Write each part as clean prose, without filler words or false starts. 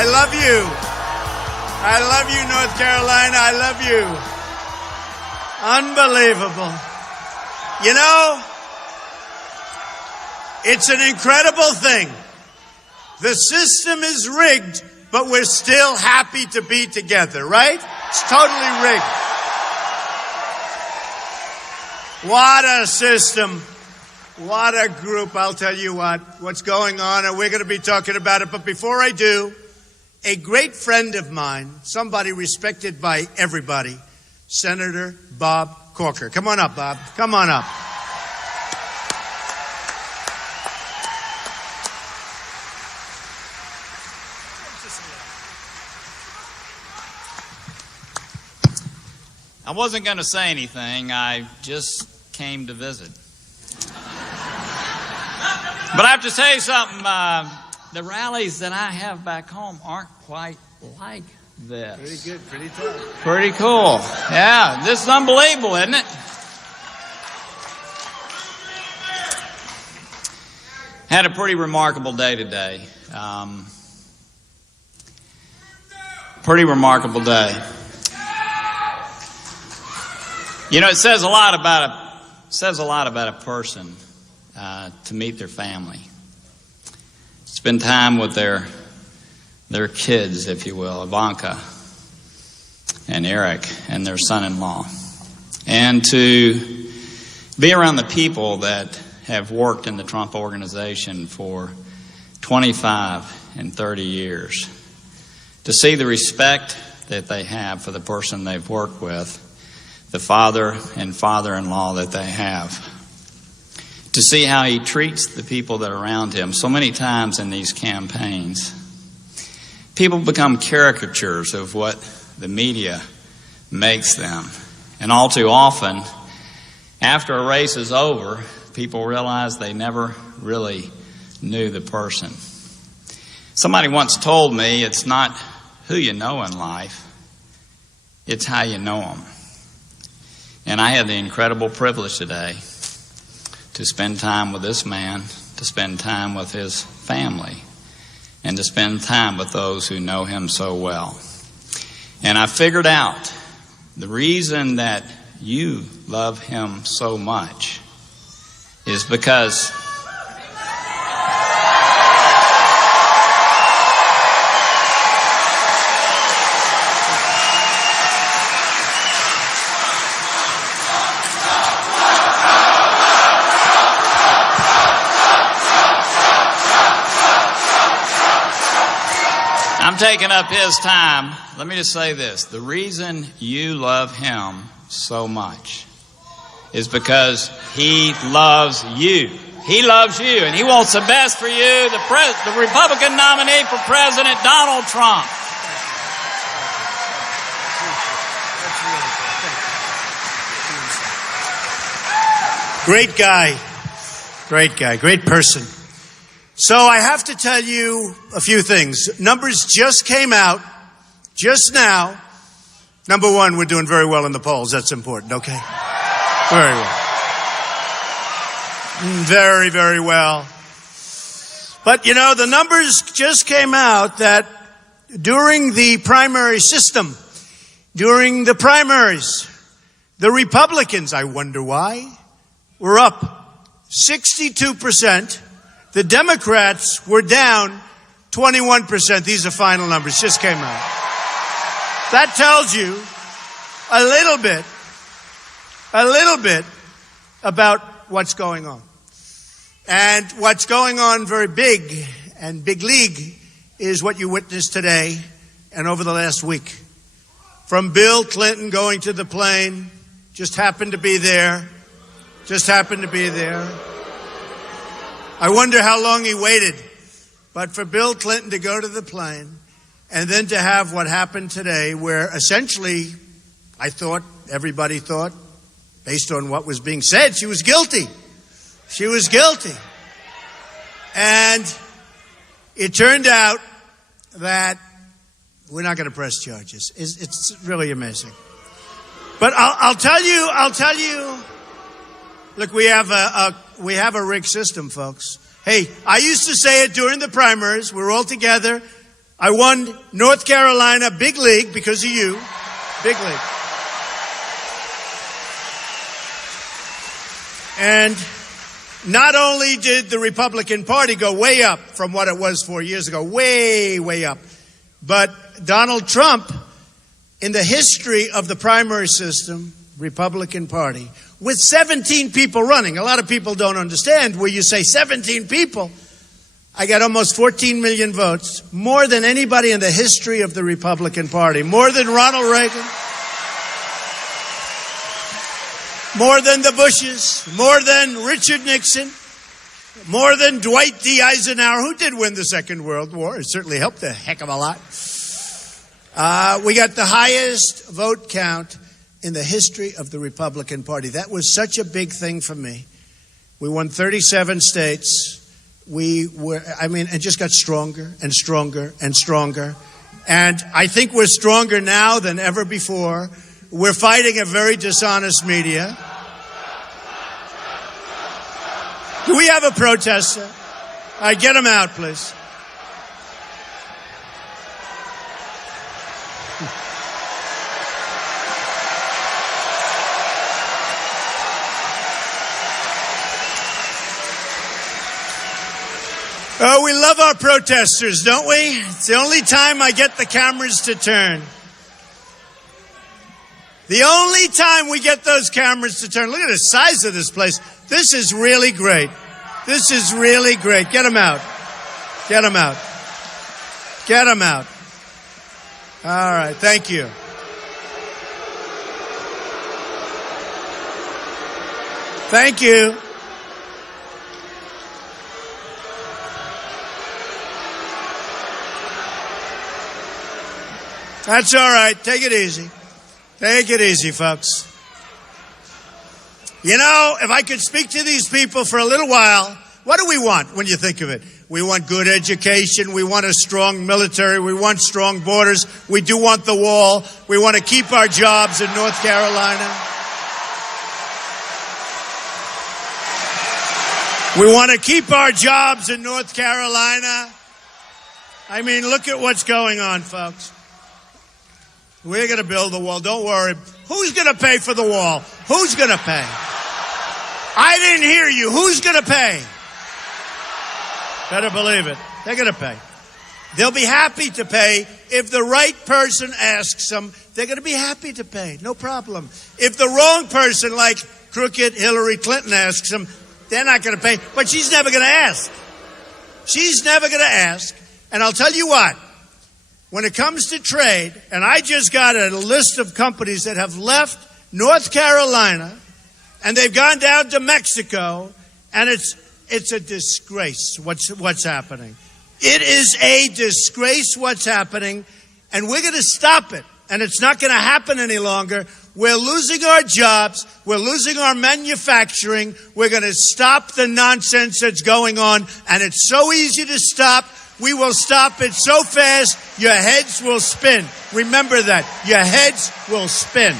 I love you. I love you, North Carolina. I love you. Unbelievable. You know, it's an incredible thing. The system is rigged, but we're still happy to be together, right? It's totally rigged. What a system. What a group. I'll tell you what's going on, and we're going to be talking about it. But before I do, a great friend of mine, somebody respected by everybody, Senator Bob Corker. Come on up, Bob. Come on up. I wasn't going to say anything. I just came to visit. But I have to tell you something. The rallies that I have back home aren't quite like this. Pretty good. Pretty tough. Pretty cool. Yeah, this is unbelievable, isn't it? Had a pretty remarkable day today. Pretty remarkable day. You know, it says a lot about a person to meet their family, spend time with their kids, if you will, Ivanka and Eric and their son-in-law, and to be around the people that have worked in the Trump organization for 25 and 30 years, to see the respect that they have for the person they've worked with, the father and father-in-law that they have, to see how he treats the people that are around him. So many times in these campaigns, people become caricatures of what the media makes them. And all too often, after a race is over, people realize they never really knew the person. Somebody once told me it's not who you know in life, it's how you know them. And I had the incredible privilege today to spend time with this man, to spend time with his family, and to spend time with those who know him so well. And I figured out the reason that you love him so much is because I'm taking up his time. Let me just say this. The reason you love him so much is because he loves you. He loves you, and he wants the best for you, the Republican nominee for President, Donald Trump. Great guy. Great guy. Great person. So I have to tell you a few things. Numbers just came out just now. Number one, we're doing very well in the polls. That's important, okay? Very well. Very, very well. But, you know, the numbers just came out that during the primary system, during the primaries, the Republicans, I wonder why, were up 62%. The Democrats were down 21%. These are final numbers, just came out. That tells you a little bit about what's going on. And what's going on very big and big league is what you witnessed today and over the last week. From Bill Clinton going to the plane, just happened to be there. I wonder how long he waited. But for Bill Clinton to go to the plane and then to have what happened today, where essentially, everybody thought, based on what was being said, she was guilty. She was guilty. And it turned out that we're not going to press charges. It's really amazing. But I'll tell you, look, we have a rigged system, folks. Hey, I used to say it during the primaries. We're all together. I won North Carolina, big league, because of you. Big league. And not only did the Republican Party go way up from what it was 4 years ago, way, way up, but Donald Trump, in the history of the primary system, Republican Party, with 17 people running. A lot of people don't understand where you say 17 people. I got almost 14 million votes, more than anybody in the history of the Republican Party, more than Ronald Reagan, more than the Bushes, more than Richard Nixon, more than Dwight D. Eisenhower, who did win the Second World War. It certainly helped a heck of a lot. We got the highest vote count in the history of the Republican Party. That was such a big thing for me. We won 37 states. It just got stronger and stronger and stronger. And I think we're stronger now than ever before. We're fighting a very dishonest media. Do we have a protester? All right, get him out, please. Oh, we love our protesters, don't we? It's the only time I get the cameras to turn. The only time we get those cameras to turn. Look at the size of this place. This is really great. This is really great. Get them out. Get them out. Get them out. All right. Thank you. Thank you. That's all right. Take it easy. Take it easy, folks. You know, if I could speak to these people for a little while, what do we want when you think of it? We want good education. We want a strong military. We want strong borders. We do want the wall. We want to keep our jobs in North Carolina. We want to keep our jobs in North Carolina. I mean, look at what's going on, folks. We're going to build the wall. Don't worry. Who's going to pay for the wall? Who's going to pay? I didn't hear you. Who's going to pay? Better believe it. They're going to pay. They'll be happy to pay. If the right person asks them, they're going to be happy to pay. No problem. If the wrong person, like crooked Hillary Clinton, asks them, they're not going to pay. But she's never going to ask. She's never going to ask. And I'll tell you what. When it comes to trade, and I just got a list of companies that have left North Carolina, and they've gone down to Mexico, and it's a disgrace what's happening. It is a disgrace what's happening, and we're going to stop it, and it's not going to happen any longer. We're losing our jobs. We're losing our manufacturing. We're going to stop the nonsense that's going on, and it's so easy to stop. We will stop it so fast, your heads will spin. Remember that. Your heads will spin.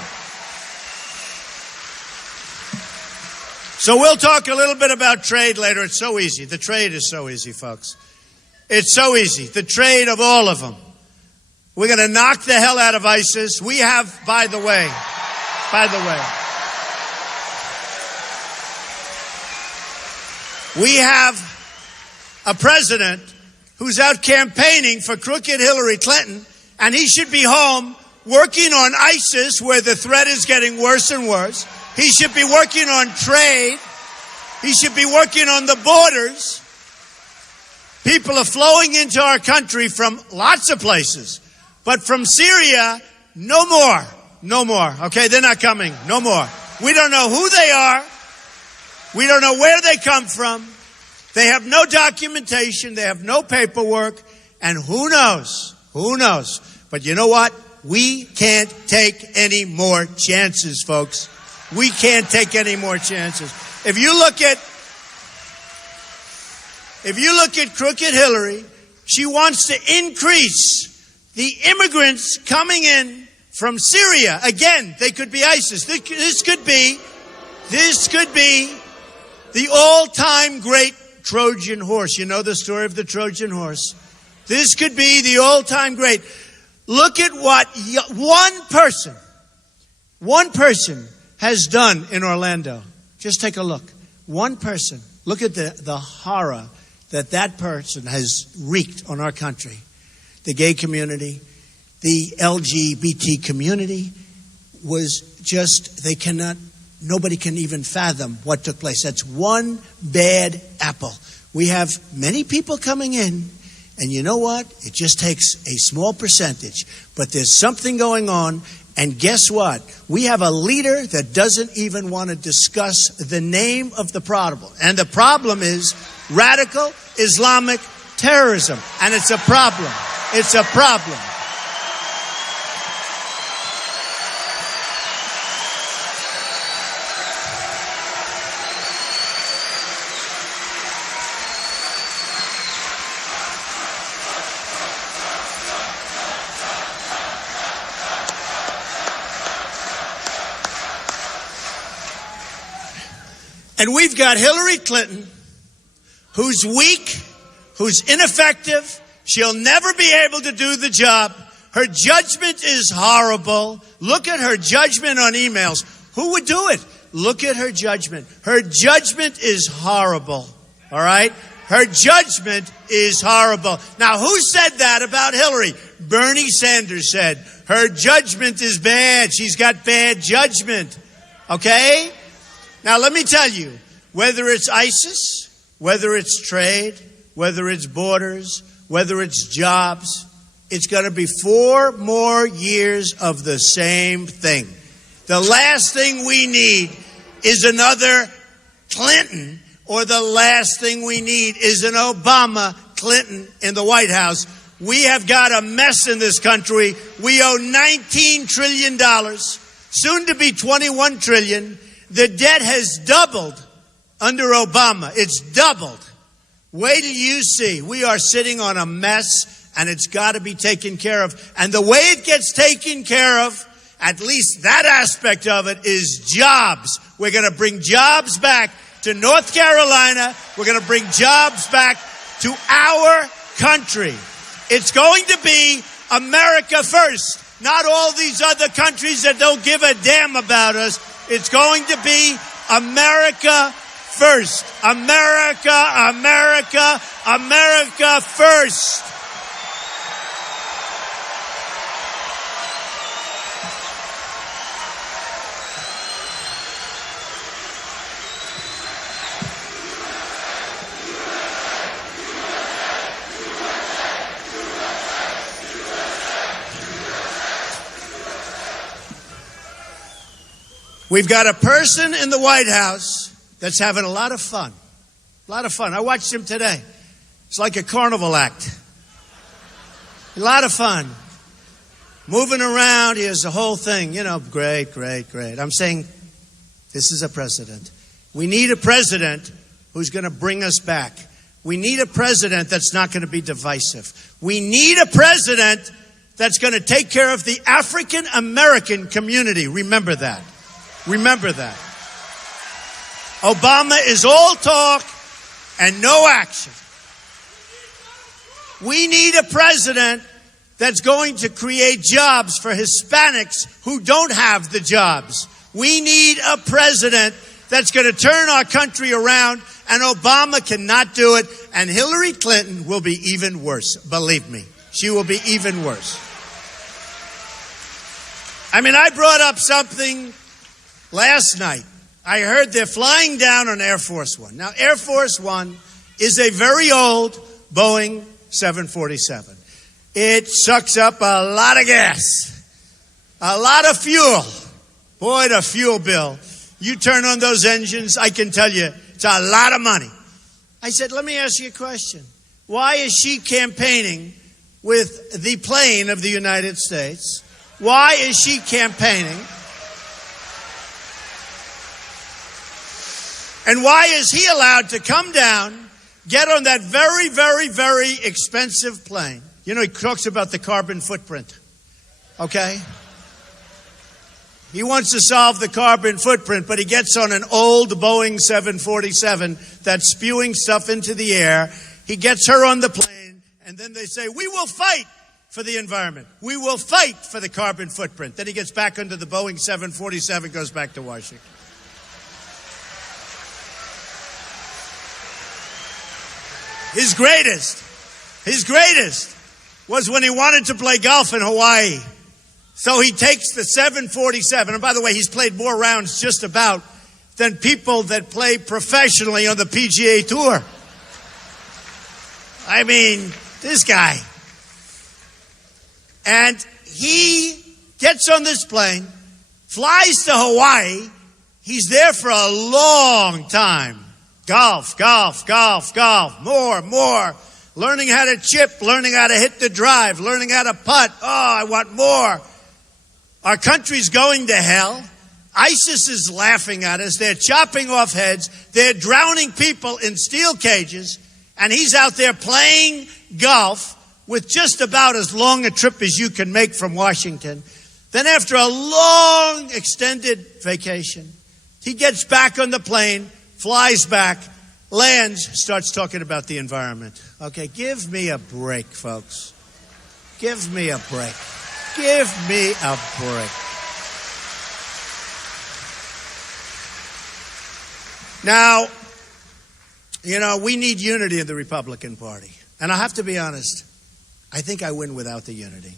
So we'll talk a little bit about trade later. It's so easy. The trade is so easy, folks. It's so easy. The trade of all of them. We're going to knock the hell out of ISIS. We have, by the way, we have a president who's out campaigning for crooked Hillary Clinton, and he should be home working on ISIS, where the threat is getting worse and worse. He should be working on trade. He should be working on the borders. People are flowing into our country from lots of places, but from Syria, no more. No more. Okay, they're not coming. No more. We don't know who they are. We don't know where they come from. They have no documentation. They have no paperwork. And who knows? Who knows? But you know what? We can't take any more chances, folks. We can't take any more chances. If you look at crooked Hillary, she wants to increase the immigrants coming in from Syria. Again, they could be ISIS. This could be the all-time great Trojan horse. You know the story of the Trojan horse. This could be the all-time great. Look at what one person has done in Orlando. Just take a look. One person. Look at the horror that person has wreaked on our country. The gay community, the LGBT community was just, nobody can even fathom what took place. That's one bad apple. We have many people coming in, and you know what? It just takes a small percentage. But there's something going on, and guess what? We have a leader that doesn't even want to discuss the name of the problem. And the problem is radical Islamic terrorism. And it's a problem. It's a problem. And we've got Hillary Clinton, who's weak, who's ineffective. She'll never be able to do the job. Her judgment is horrible. Look at her judgment on emails. Who would do it? Look at her judgment. Her judgment is horrible. All right? Her judgment is horrible. Now, who said that about Hillary? Bernie Sanders said, her judgment is bad. She's got bad judgment. Okay? Now, let me tell you, whether it's ISIS, whether it's trade, whether it's borders, whether it's jobs, it's going to be 4 more years of the same thing. The last thing we need is another Clinton, or the last thing we need is an Obama Clinton in the White House. We have got a mess in this country. We owe $19 trillion, soon to be $21 trillion. The debt has doubled under Obama. It's doubled. Wait till you see. We are sitting on a mess, and it's got to be taken care of. And the way it gets taken care of, at least that aspect of it, is jobs. We're going to bring jobs back to North Carolina. We're going to bring jobs back to our country. It's going to be America first, not all these other countries that don't give a damn about us. It's going to be America first. America, America, America first. We've got a person in the White House that's having a lot of fun. A lot of fun. I watched him today. It's like a carnival act. A lot of fun. Moving around, he has the whole thing. You know, great, great, great. I'm saying this is a president. We need a president who's going to bring us back. We need a president that's not going to be divisive. We need a president that's going to take care of the African American community. Remember that. Remember that. Obama is all talk and no action. We need a president that's going to create jobs for Hispanics who don't have the jobs. We need a president that's going to turn our country around, and Obama cannot do it, and Hillary Clinton will be even worse. Believe me, she will be even worse. I mean, I brought up something last night. I heard they're flying down on Air Force One. Now, Air Force One is a very old Boeing 747. It sucks up a lot of gas, a lot of fuel. Boy, the fuel bill. You turn on those engines, I can tell you, it's a lot of money. I said, let me ask you a question. Why is she campaigning with the plane of the United States? Why is she campaigning? And why is he allowed to come down, get on that very, very, very expensive plane? You know, he talks about the carbon footprint, okay? He wants to solve the carbon footprint, but he gets on an old Boeing 747 that's spewing stuff into the air. He gets her on the plane, And then they say, we will fight for the environment. We will fight for the carbon footprint. Then he gets back under the Boeing 747, goes back to Washington. His greatest was when he wanted to play golf in Hawaii. So he takes the 747, and by the way, he's played more rounds just about than people that play professionally on the PGA Tour. I mean, this guy. And he gets on this plane, flies to Hawaii. He's there for a long time. Golf, golf, golf, golf, more. Learning how to chip, learning how to hit the drive, learning how to putt. Oh, I want more. Our country's going to hell. ISIS is laughing at us. They're chopping off heads. They're drowning people in steel cages. And he's out there playing golf with just about as long a trip as you can make from Washington. Then after a long extended vacation, he gets back on the plane, flies back, lands, starts talking about the environment. Okay, give me a break, folks. Give me a break. Give me a break. Now, we need unity in the Republican Party. And I have to be honest, I think I win without the unity.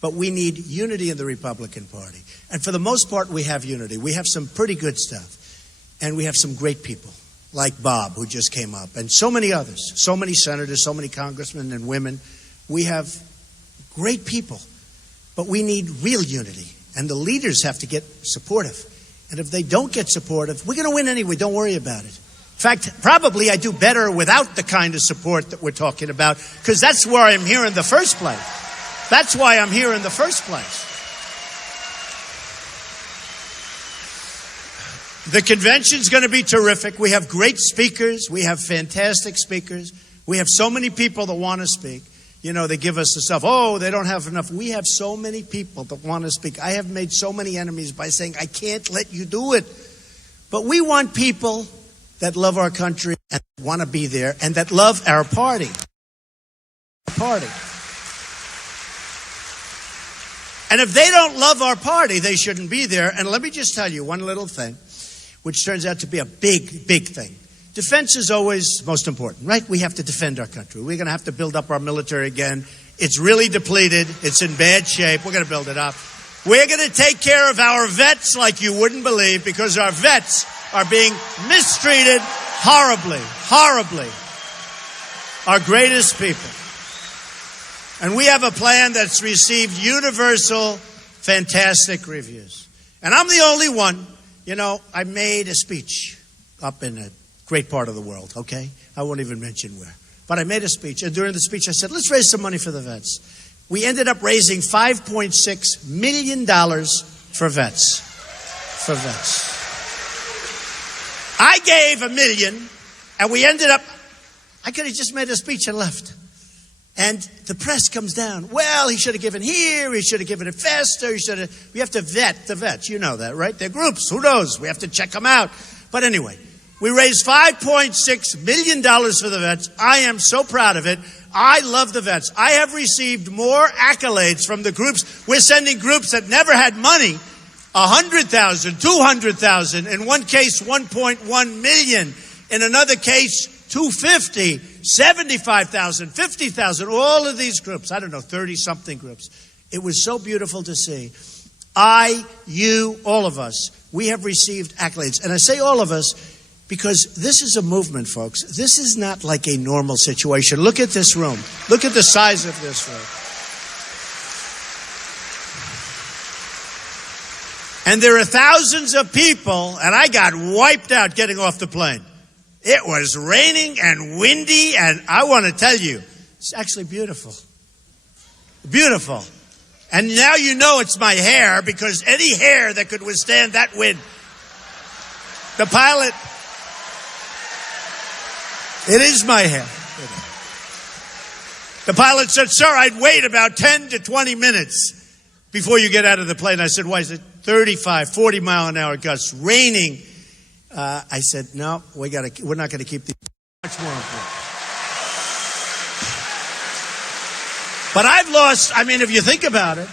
But we need unity in the Republican Party. And for the most part, we have unity. We have some pretty good stuff. And we have some great people, like Bob, who just came up, and so many others, so many senators, so many congressmen and women. We have great people. But we need real unity. And the leaders have to get supportive. And if they don't get supportive, we're going to win anyway. Don't worry about it. In fact, probably I do better without the kind of support that we're talking about, because that's where I'm here in the first place. That's why I'm here in the first place. The convention's going to be terrific. We have great speakers. We have fantastic speakers. We have so many people that want to speak. They give us the stuff. Oh, they don't have enough. We have so many people that want to speak. I have made so many enemies by saying, I can't let you do it. But we want people that love our country and want to be there and that love our party. And if they don't love our party, they shouldn't be there. And let me just tell you one little thing, which turns out to be a big, big thing. Defense is always most important, right? We have to defend our country. We're going to have to build up our military again. It's really depleted. It's in bad shape. We're going to build it up. We're going to take care of our vets like you wouldn't believe, because our vets are being mistreated horribly. Our greatest people. And we have a plan that's received universal, fantastic reviews. And I'm the only one. I made a speech up in a great part of the world, okay? I won't even mention where. But I made a speech, and during the speech I said, let's raise some money for the vets. We ended up raising $5.6 million for vets. I gave $1 million, and we ended up, I could have just made a speech and left. And the press comes down. Well, he should have given here. He should have given it faster. We have to vet the vets. You know that, right? They're groups. Who knows? We have to check them out. But anyway, we raised $5.6 million for the vets. I am so proud of it. I love the vets. I have received more accolades from the groups. We're sending groups that never had money. 100,000, 200,000. In one case, 1.1 million. In another case, 250, 75,000, 50,000. All of these groups. I don't know, 30-something groups. It was so beautiful to see. You, all of us, we have received accolades. And I say all of us because this is a movement, folks. This is not like a normal situation. Look at this room. Look at the size of this room. And there are thousands of people, and I got wiped out getting off the plane. It was raining and windy, and I want to tell you, it's actually beautiful. Beautiful. And now you know it's my hair, because any hair that could withstand that wind. The pilot, it is my hair. The pilot said, sir, I'd wait about 10 to 20 minutes before you get out of the plane. I said, why? He said, 35, 40 mile an hour gusts, raining. I said, no, we're not going to keep these. Much more important. But I've lost, I mean, if you think about it,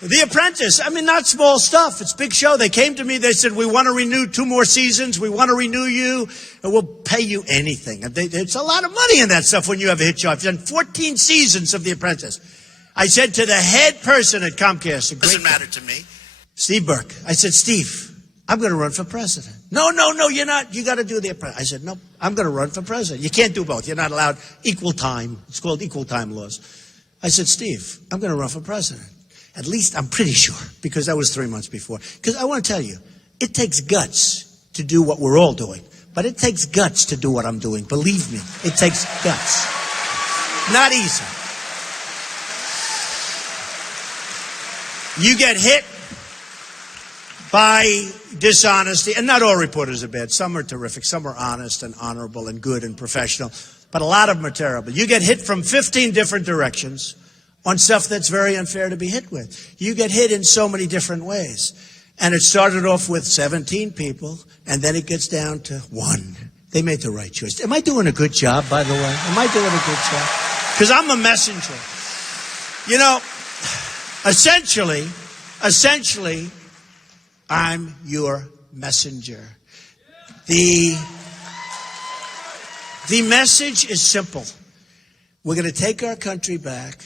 The Apprentice, I mean, not small stuff. It's a big show. They came to me, they said, we want to renew 2 more seasons. We want to renew you, and we'll pay you anything. It's a lot of money in that stuff when you have a hit show. I've done 14 seasons of The Apprentice. I said to the head person at Comcast, a great Doesn't matter to me. Steve Burke, I said, Steve, I'm going to run for president. No, you're not. You got to do The Apprentice. I said, no, I'm going to run for president. You can't do both. You're not allowed equal time. It's called equal time laws. I said, Steve, I'm going to run for president. At least I'm pretty sure, because that was 3 months before. Because I want to tell you, it takes guts to do what we're all doing. But it takes guts to do what I'm doing. Believe me, it takes guts. Not easy. You get hit by dishonesty, and not all reporters are bad. Some are terrific. Some are honest and honorable and good and professional. But a lot of them are terrible. You get hit from 15 different directions on stuff that's very unfair to be hit with. You get hit in so many different ways. And it started off with 17 people, and then it gets down to 1. They made the right choice. Am I doing a good job, by the way? Am I doing a good job? Because I'm a messenger. You know, essentially, I'm your messenger. The message is simple. We're going to take our country back.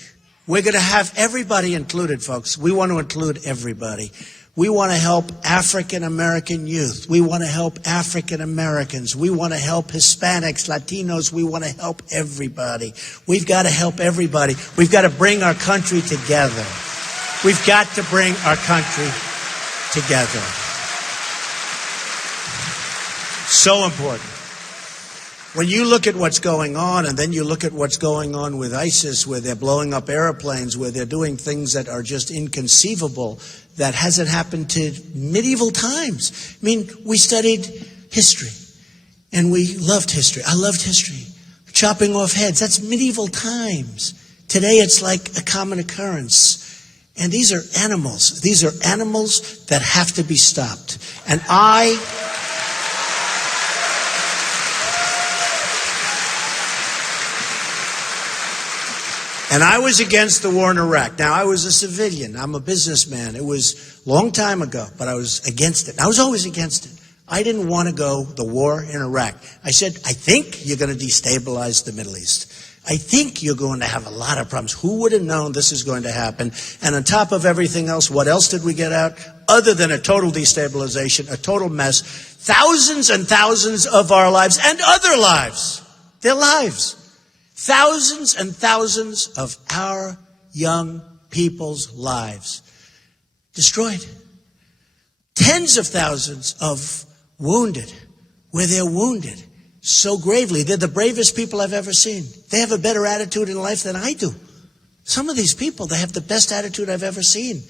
We're going to have everybody included, folks. We want to include everybody. We want to help African American youth. We want to help African Americans. We want to help Hispanics, Latinos. We want to help everybody. We've got to help everybody. We've got to bring our country together. We've got to bring our country together. So important. When you look at what's going on, and then you look at what's going on with ISIS, where they're blowing up airplanes, where they're doing things that are just inconceivable, that hasn't happened to medieval times. I mean, we studied history, and we loved history. I loved history. Chopping off heads, that's medieval times. Today, it's like a common occurrence. And these are animals. These are animals that have to be stopped. And I was against the war in Iraq. Now, I was a civilian. I'm a businessman. It was a long time ago, but I was against it. I was always against it. I didn't want to go the war in Iraq. I said, I think you're going to destabilize the Middle East. I think you're going to have a lot of problems. Who would have known this is going to happen? And on top of everything else, what else did we get out? Other than a total destabilization, a total mess, thousands and thousands of our lives and other lives, their lives. Thousands and thousands of our young people's lives destroyed. Tens of thousands of wounded, where they're wounded so gravely. They're the bravest people I've ever seen. They have a better attitude in life than I do. Some of these people, they have the best attitude I've ever seen.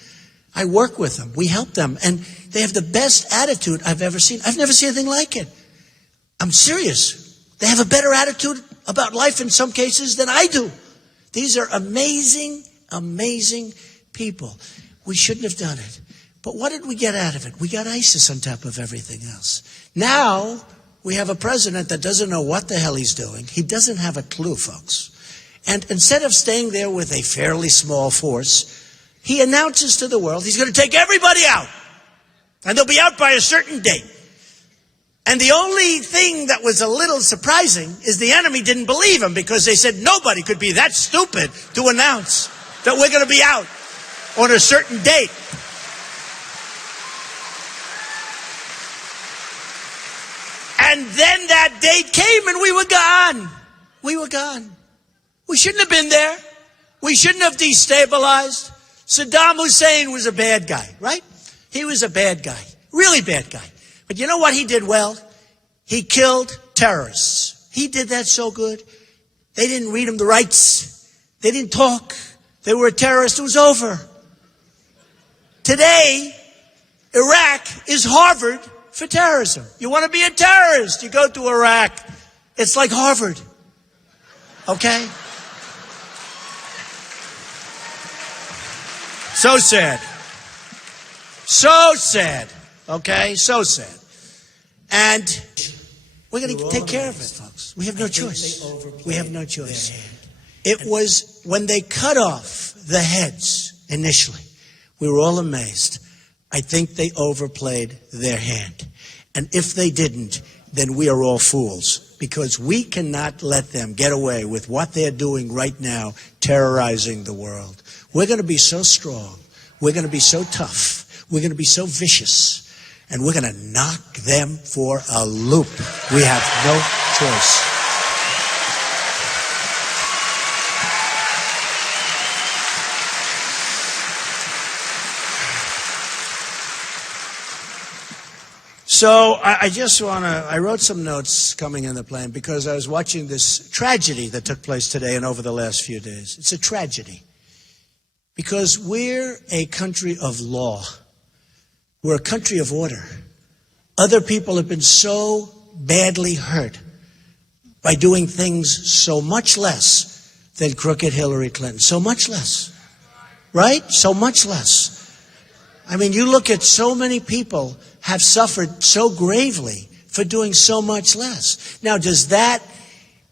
I work with them. We help them. And they have the best attitude I've ever seen. I've never seen anything like it. I'm serious. They have a better attitude about life in some cases than I do. These are amazing, amazing people. We shouldn't have done it. But what did we get out of it? We got ISIS on top of everything else. Now we have a president that doesn't know what the hell he's doing. He doesn't have a clue, folks. And instead of staying there with a fairly small force, he announces to the world he's going to take everybody out. And they'll be out by a certain date. And the only thing that was a little surprising is the enemy didn't believe him, because they said nobody could be that stupid to announce that we're going to be out on a certain date. And then that date came and we were gone. We were gone. We shouldn't have been there. We shouldn't have destabilized. Saddam Hussein was a bad guy, right? He was a bad guy, really bad guy. But you know what he did well? He killed terrorists. He did that so good. They didn't read him the rights. They didn't talk. They were a terrorist. It was over. Today, Iraq is Harvard for terrorism. You want to be a terrorist, you go to Iraq. It's like Harvard. Okay? So sad. So sad. Okay? So sad. And we're going to take care of it, folks. We have no choice. We have no choice. It was when they cut off the heads initially, we were all amazed. I think they overplayed their hand. And if they didn't, then we are all fools, because we cannot let them get away with what they're doing right now, terrorizing the world. We're going to be so strong. We're going to be so tough. We're going to be so vicious. And we're going to knock them for a loop. We have no choice. So I wrote some notes coming in the plane because I was watching this tragedy that took place today and over the last few days. It's a tragedy because we're a country of law. We're a country of order. Other people have been so badly hurt by doing things so much less than crooked Hillary Clinton. So much less. Right? So much less. I mean, you look at so many people have suffered so gravely for doing so much less. Now, does that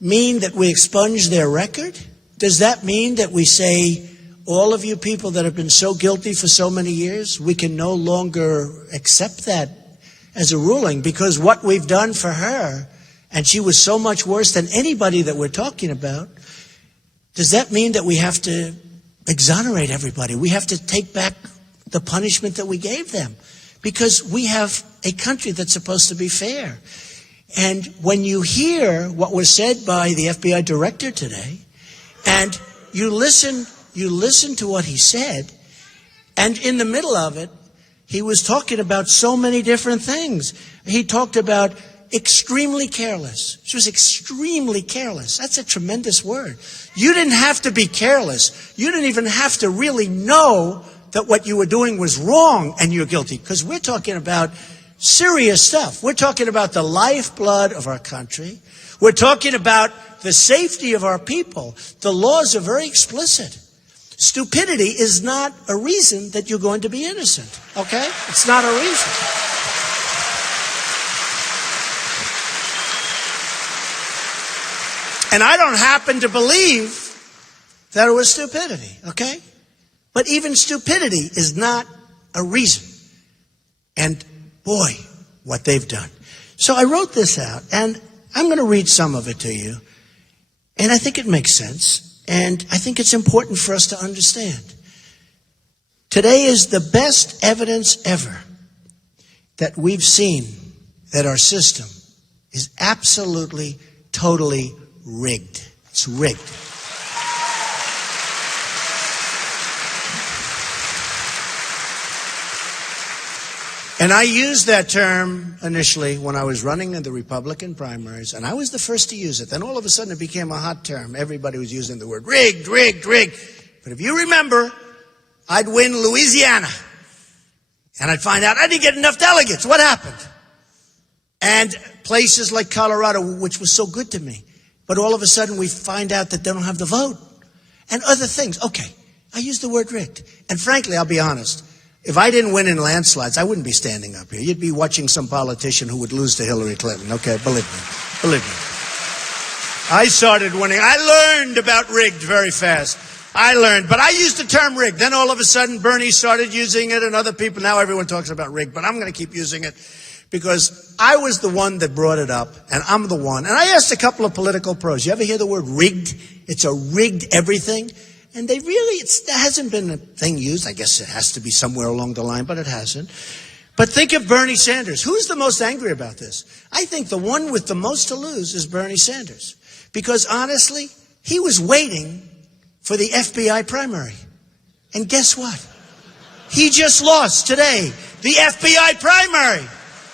mean that we expunge their record? Does that mean that we say, all of you people that have been so guilty for so many years, we can no longer accept that as a ruling because what we've done for her, and she was so much worse than anybody that we're talking about, does that mean that we have to exonerate everybody? We have to take back the punishment that we gave them because we have a country that's supposed to be fair. And when you hear what was said by the FBI director today, and you listen to what he said, and in the middle of it, he was talking about so many different things. He talked about extremely careless. She was extremely careless. That's a tremendous word. You didn't have to be careless. You didn't even have to really know that what you were doing was wrong and you're guilty, because we're talking about serious stuff. We're talking about the lifeblood of our country. We're talking about the safety of our people. The laws are very explicit. Stupidity is not a reason that you're going to be innocent, okay? It's not a reason. And I don't happen to believe that it was stupidity, okay? But even stupidity is not a reason. And boy, what they've done. So I wrote this out, and I'm going to read some of it to you. And I think it makes sense. And I think it's important for us to understand. Today is the best evidence ever that we've seen that our system is absolutely, totally rigged. It's rigged. And I used that term initially when I was running in the Republican primaries, and I was the first to use it. Then all of a sudden it became a hot term. Everybody was using the word rigged, rigged, rigged. But if you remember, I'd win Louisiana, and I'd find out I didn't get enough delegates. What happened? And places like Colorado, which was so good to me. But all of a sudden we find out that they don't have the vote. And other things. Okay, I used the word rigged. And frankly, I'll be honest. If I didn't win in landslides, I wouldn't be standing up here. You'd be watching some politician who would lose to Hillary Clinton. Okay, believe me. Believe me. I started winning. I learned about rigged very fast. I learned. But I used the term rigged. Then all of a sudden, Bernie started using it and other people. Now everyone talks about rigged. But I'm going to keep using it because I was the one that brought it up, and I'm the one. And I asked a couple of political pros. You ever hear the word rigged? It's a rigged everything. And they really, there hasn't been a thing used. I guess it has to be somewhere along the line, but it hasn't. But think of Bernie Sanders. Who's the most angry about this? I think the one with the most to lose is Bernie Sanders. Because honestly, he was waiting for the FBI primary. And guess what? He just lost today the FBI primary.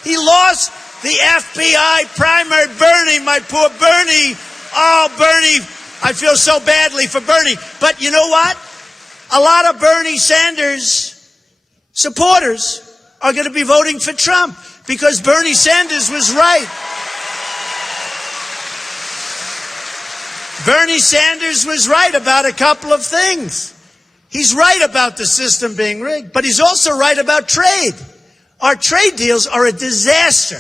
He lost the FBI primary. Bernie, my poor Bernie. Oh, Bernie. I feel so badly for Bernie. But you know what? A lot of Bernie Sanders supporters are going to be voting for Trump because Bernie Sanders was right. Bernie Sanders was right about a couple of things. He's right about the system being rigged, but he's also right about trade. Our trade deals are a disaster.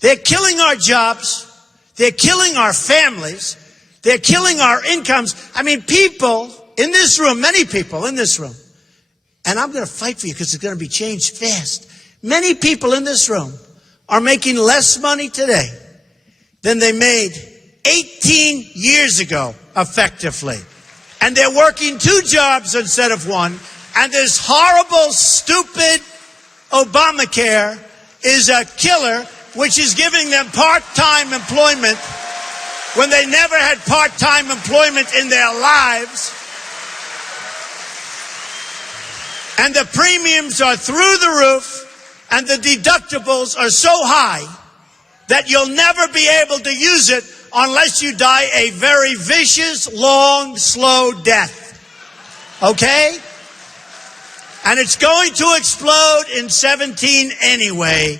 They're killing our jobs. They're killing our families. They're killing our incomes. I mean, people in this room, many people in this room, and I'm going to fight for you because it's going to be changed fast. Many people in this room are making less money today than they made 18 years ago, effectively. And they're working 2 jobs instead of 1. And this horrible, stupid Obamacare is a killer, which is giving them part-time employment when they never had part-time employment in their lives. And the premiums are through the roof, and the deductibles are so high that you'll never be able to use it unless you die a very vicious, long, slow death. Okay? And it's going to explode in 17 anyway,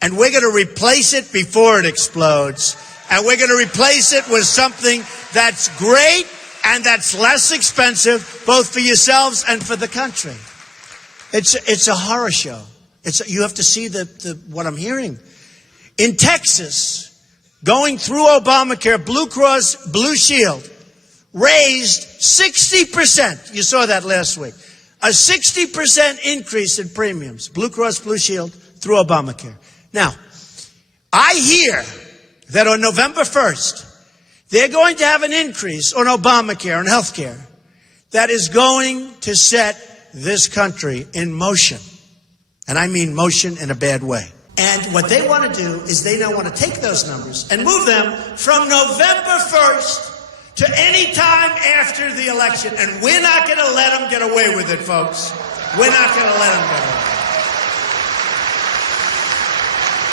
and we're going to replace it before it explodes. And we're going to replace it with something that's great and that's less expensive, both for yourselves and for the country. It's a horror show. You have to see what I'm hearing. In Texas, going through Obamacare, Blue Cross Blue Shield raised 60%. You saw that last week. A 60% increase in premiums, Blue Cross Blue Shield, through Obamacare. Now, I hear that on November 1st, they're going to have an increase on Obamacare and health care that is going to set this country in motion. And I mean motion in a bad way. And what they want to do is they now want to take those numbers and move them from November 1st to any time after the election. And we're not going to let them get away with it, folks. We're not going to let them get away with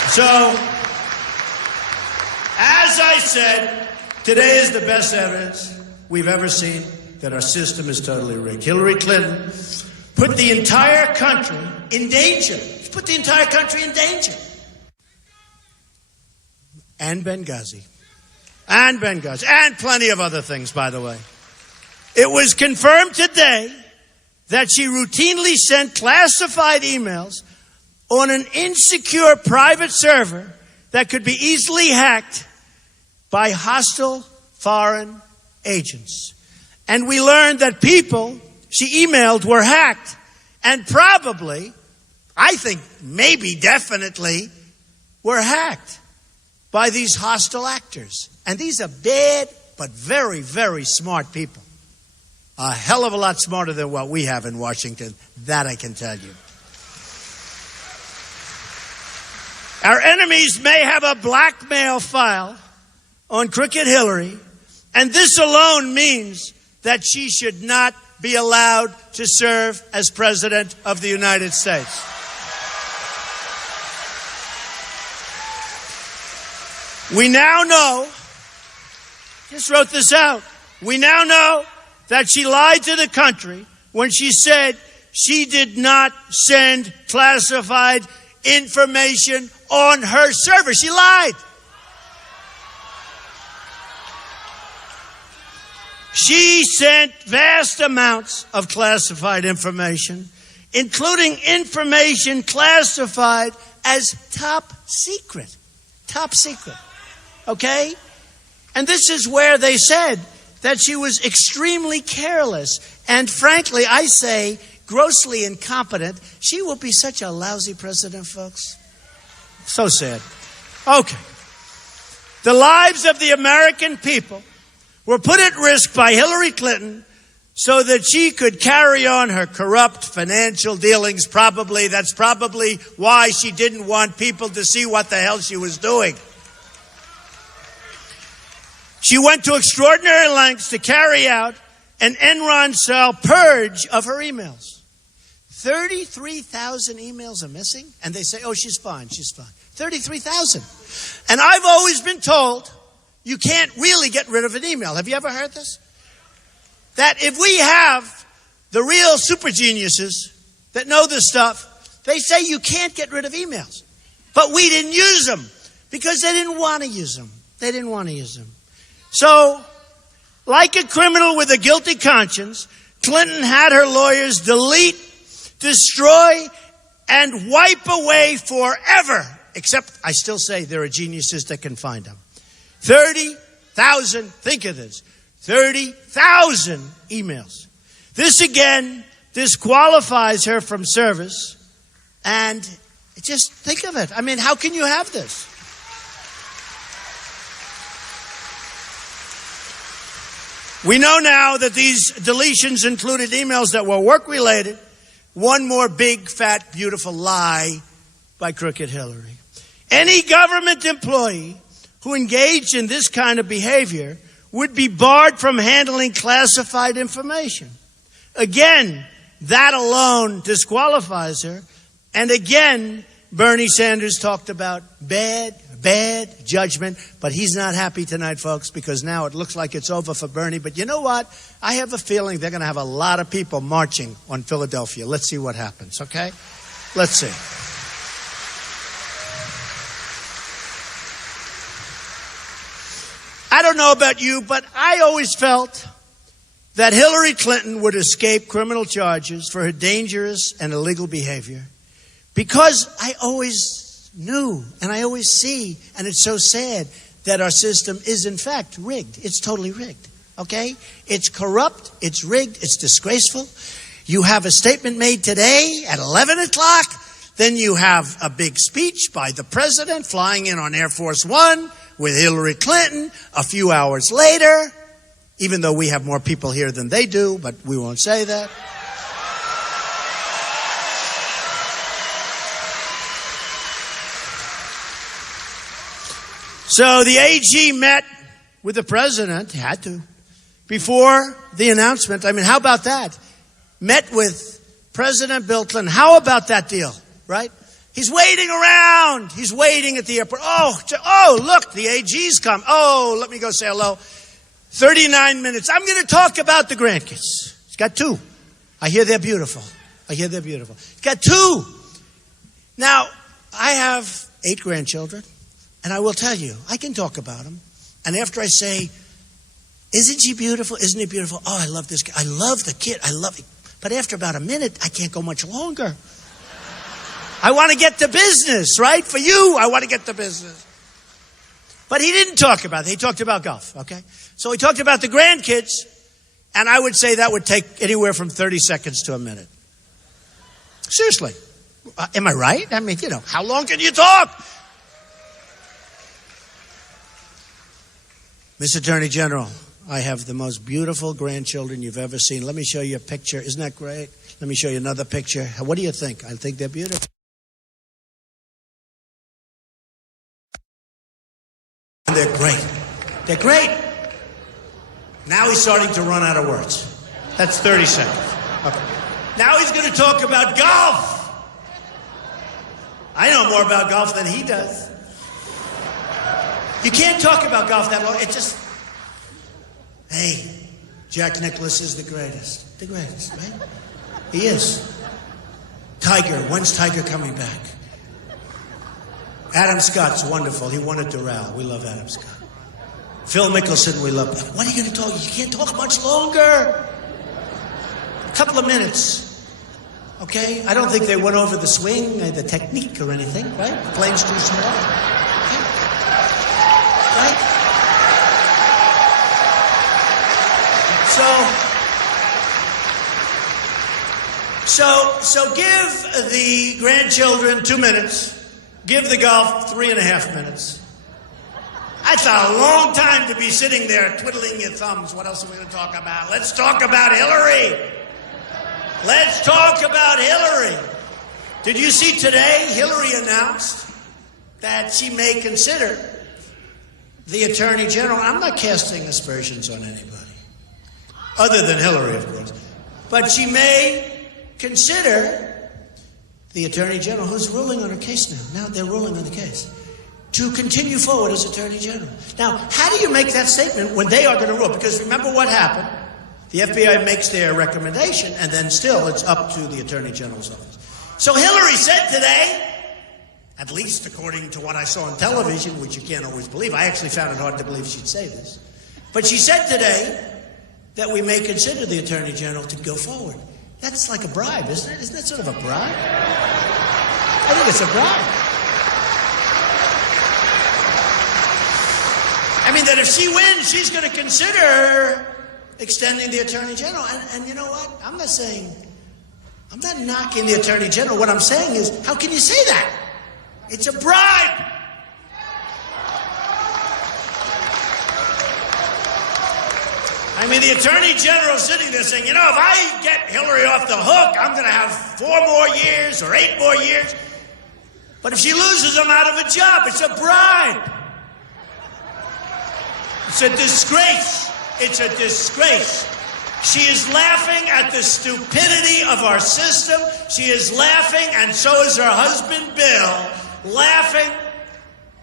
it. So, as I said, today is the best evidence we've ever seen that our system is totally rigged. Hillary Clinton put the entire country in danger. She put the entire country in danger. And Benghazi. And Benghazi. And plenty of other things, by the way. It was confirmed today that she routinely sent classified emails on an insecure private server that could be easily hacked by hostile foreign agents. And we learned that people she emailed were hacked and probably, I think maybe definitely, were hacked by these hostile actors. And these are bad but very, very smart people. A hell of a lot smarter than what we have in Washington, that I can tell you. Our enemies may have a blackmail file on Crooked Hillary, and this alone means that she should not be allowed to serve as President of the United States. We now know, just wrote this out, we now know that she lied to the country when she said she did not send classified information on her server. She lied. She sent vast amounts of classified information, including information classified as top secret. Top secret. Okay? And this is where they said that she was extremely careless and, frankly, I say, grossly incompetent. She will be such a lousy president, folks. So sad. Okay. The lives of the American people were put at risk by Hillary Clinton so that she could carry on her corrupt financial dealings. Probably, that's probably why she didn't want people to see what the hell she was doing. She went to extraordinary lengths to carry out an Enron-style purge of her emails. 33,000 emails are missing, and they say, oh, she's fine, she's fine. 33,000. And I've always been told you can't really get rid of an email. Have you ever heard this? That if we have the real super geniuses that know this stuff, they say you can't get rid of emails. But we didn't use them because they didn't want to use them. They didn't want to use them. So, like a criminal with a guilty conscience, Clinton had her lawyers delete, destroy, and wipe away forever. Except, I still say there are geniuses that can find them. 30,000, think of this, 30,000 emails. This again disqualifies her from service. And just think of it. I mean, how can you have this? We know now that these deletions included emails that were work-related. One more big, fat, beautiful lie by Crooked Hillary. Any government employee who engaged in this kind of behavior would be barred from handling classified information. Again, that alone disqualifies her. And again, Bernie Sanders talked about bad judgment, but he's not happy tonight, folks, because now it looks like it's over for Bernie. But you know what? I have a feeling they're going to have a lot of people marching on Philadelphia. Let's see what happens, okay? Let's see. I don't know about you, but I always felt that Hillary Clinton would escape criminal charges for her dangerous and illegal behavior because I always knew and I always see, and it's so sad, that our system is in fact rigged. It's totally rigged, okay? It's corrupt, it's rigged, it's disgraceful. You have a statement made today at 11 o'clock, then you have a big speech by the president flying in on Air Force One with Hillary Clinton a few hours later, even though we have more people here than they do, but we won't say that. So the AG met with the president, had to, before the announcement. I mean, how about that? Met with President Bill Clinton. How about that deal, right? He's waiting around. He's waiting at the airport. Oh, look, the AG's come. Oh, let me go say hello. 39 minutes. I'm going to talk about the grandkids. He's got 2. I hear they're beautiful. He's got 2. Now, I have 8 grandchildren, and I will tell you, I can talk about them. And after I say, isn't she beautiful? Isn't he beautiful? Oh, I love this kid. I love the kid. I love it. But after about a minute, I can't go much longer. I want to get to business, right? For you, I want to get to business. But he didn't talk about it. He talked about golf, okay? So he talked about the grandkids, and I would say that would take anywhere from 30 seconds to a minute. Seriously. Am I right? I mean, how long can you talk? Mr. Attorney General, I have the most beautiful grandchildren you've ever seen. Let me show you a picture. Isn't that great? Let me show you another picture. What do you think? I think they're beautiful. And they're great. They're great. Now he's starting to run out of words. That's 30 seconds. Okay. Now he's going to talk about golf. I know more about golf than he does. You can't talk about golf that long. It just... Hey, Jack Nicklaus is the greatest. The greatest, right? He is. Tiger. When's Tiger coming back? Adam Scott's wonderful. He won at Doral. We love Adam Scott. Phil Mickelson, we love. What are you going to talk? You can't talk much longer. A couple of minutes. Okay? I don't think they went over the swing, the technique or anything, right? The plane's too small. Okay? Right? So give the grandchildren 2 minutes. Give the golf 3.5 minutes. That's a long time to be sitting there twiddling your thumbs. What else are we going to talk about? Let's talk about Hillary. Let's talk about Hillary. Did you see today Hillary announced that she may consider the Attorney General? I'm not casting aspersions on anybody, other than Hillary, of course. But she may consider the Attorney General, who's ruling on her case now. Now they're ruling on the case, to continue forward as Attorney General. Now, how do you make that statement when they are going to rule? Because remember what happened. The FBI makes their recommendation, and then still it's up to the Attorney General's office. So Hillary said today, at least according to what I saw on television, which you can't always believe. I actually found it hard to believe she'd say this. But she said today that we may consider the Attorney General to go forward. That's like a bribe, isn't it? Isn't that sort of a bribe? I think it's a bribe. I mean, that if she wins, she's going to consider extending the Attorney General. And you know what? I'm not knocking the Attorney General. What I'm saying is, how can you say that? It's a bribe. I mean, the Attorney General sitting there saying, you know, if I get Hillary off the hook, I'm going to have 4 more years or 8 more years. But if she loses, I'm out of a job. It's a bribe. It's a disgrace. It's a disgrace. She is laughing at the stupidity of our system. She is laughing, and so is her husband, Bill, laughing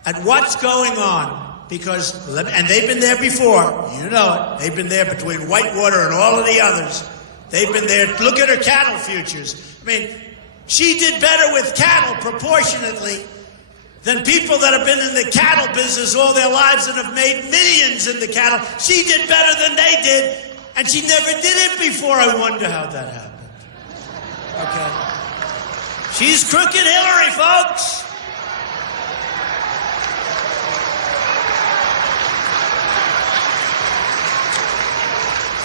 at what's going on. Because, and they've been there before, you know it. They've been there between Whitewater and all of the others. They've been there. Look at her cattle futures. I mean, she did better with cattle proportionately than people that have been in the cattle business all their lives and have made millions in the cattle. She did better than they did, and she never did it before. I wonder how that happened. Okay. She's crooked Hillary, folks.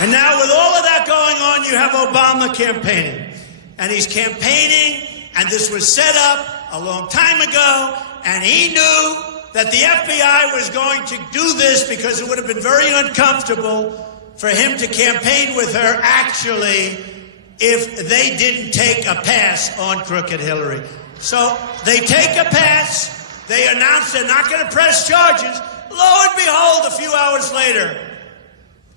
And now with all of that going on, you have Obama campaigning. And he's campaigning, and this was set up a long time ago, and he knew that the FBI was going to do this because it would have been very uncomfortable for him to campaign with her, actually, if they didn't take a pass on crooked Hillary. So they take a pass, they announce they're not going to press charges. Lo and behold, a few hours later,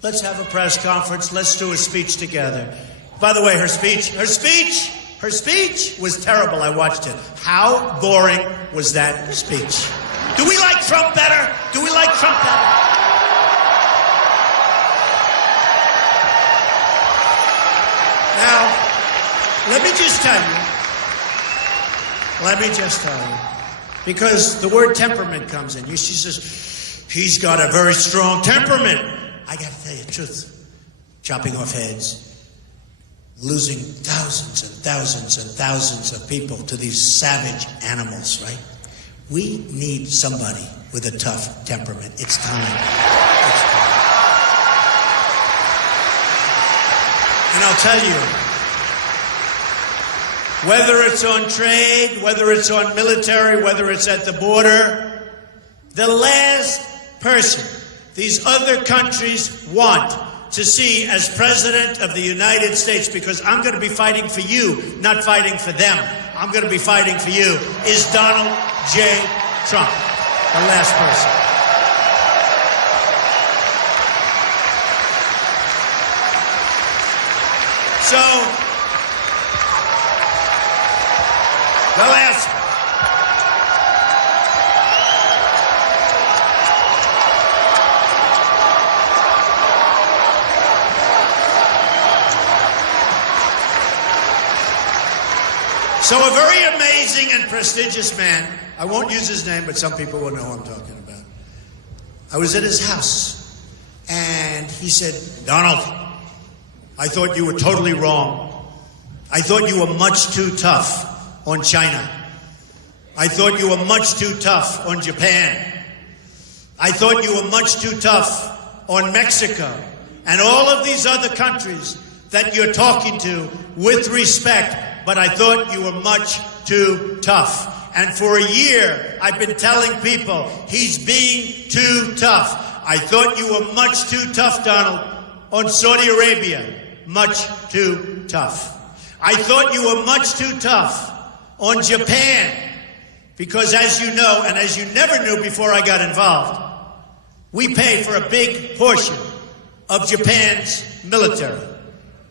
let's have a press conference. Let's do a speech together. By the way, her speech was terrible. I watched it. How boring was that speech? Do we like Trump better? Do we like Trump better? Now, let me just tell you, because the word temperament comes in. She says, he's got a very strong temperament. I got to tell you the truth. Chopping off heads, losing thousands and thousands and thousands of people to these savage animals, right? We need somebody with a tough temperament. It's time. It's time. And I'll tell you, whether it's on trade, whether it's on military, whether it's at the border, the last person these other countries want to see as President of the United States, because I'm going to be fighting for you, not fighting for them. I'm going to be fighting for you, is Donald J. Trump, the last person. So, the last. So a very amazing and prestigious man, I won't use his name, but some people will know who I'm talking about. I was at his house, and he said, Donald, I thought you were totally wrong. I thought you were much too tough on China. I thought you were much too tough on Japan. I thought you were much too tough on Mexico and all of these other countries that you're talking to with respect. But I thought you were much too tough. And for a year, I've been telling people, he's being too tough. I thought you were much too tough, Donald, on Saudi Arabia. Much too tough. I thought you were much too tough on Japan. Because as you know, and as you never knew before I got involved, we pay for a big portion of Japan's military.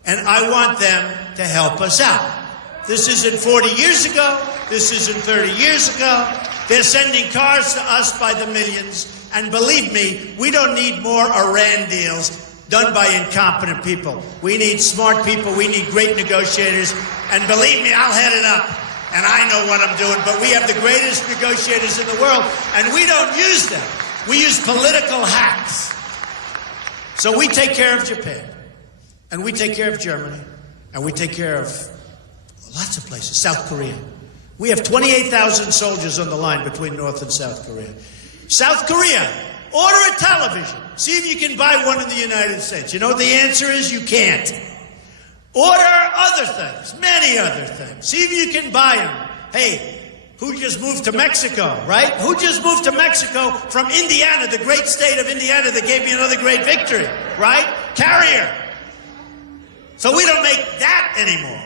And I want them to help us out. This isn't 40 years ago. This isn't 30 years ago. They're sending cars to us by the millions. And believe me, we don't need more Iran deals done by incompetent people. We need smart people. We need great negotiators. And believe me, I'll head it up. And I know what I'm doing. But we have the greatest negotiators in the world. And we don't use them. We use political hacks. So we take care of Japan. And we take care of Germany. And we take care of lots of places. South Korea. We have 28,000 soldiers on the line between North and South Korea. South Korea Order a television. See if you can buy one in the United States. You know what the answer is? You can't. Order other things, many other things. See if you can buy them. Hey, who just moved to Mexico, right? Who just moved to Mexico from Indiana, the great state of Indiana that gave me another great victory, right? Carrier. So we don't make that anymore.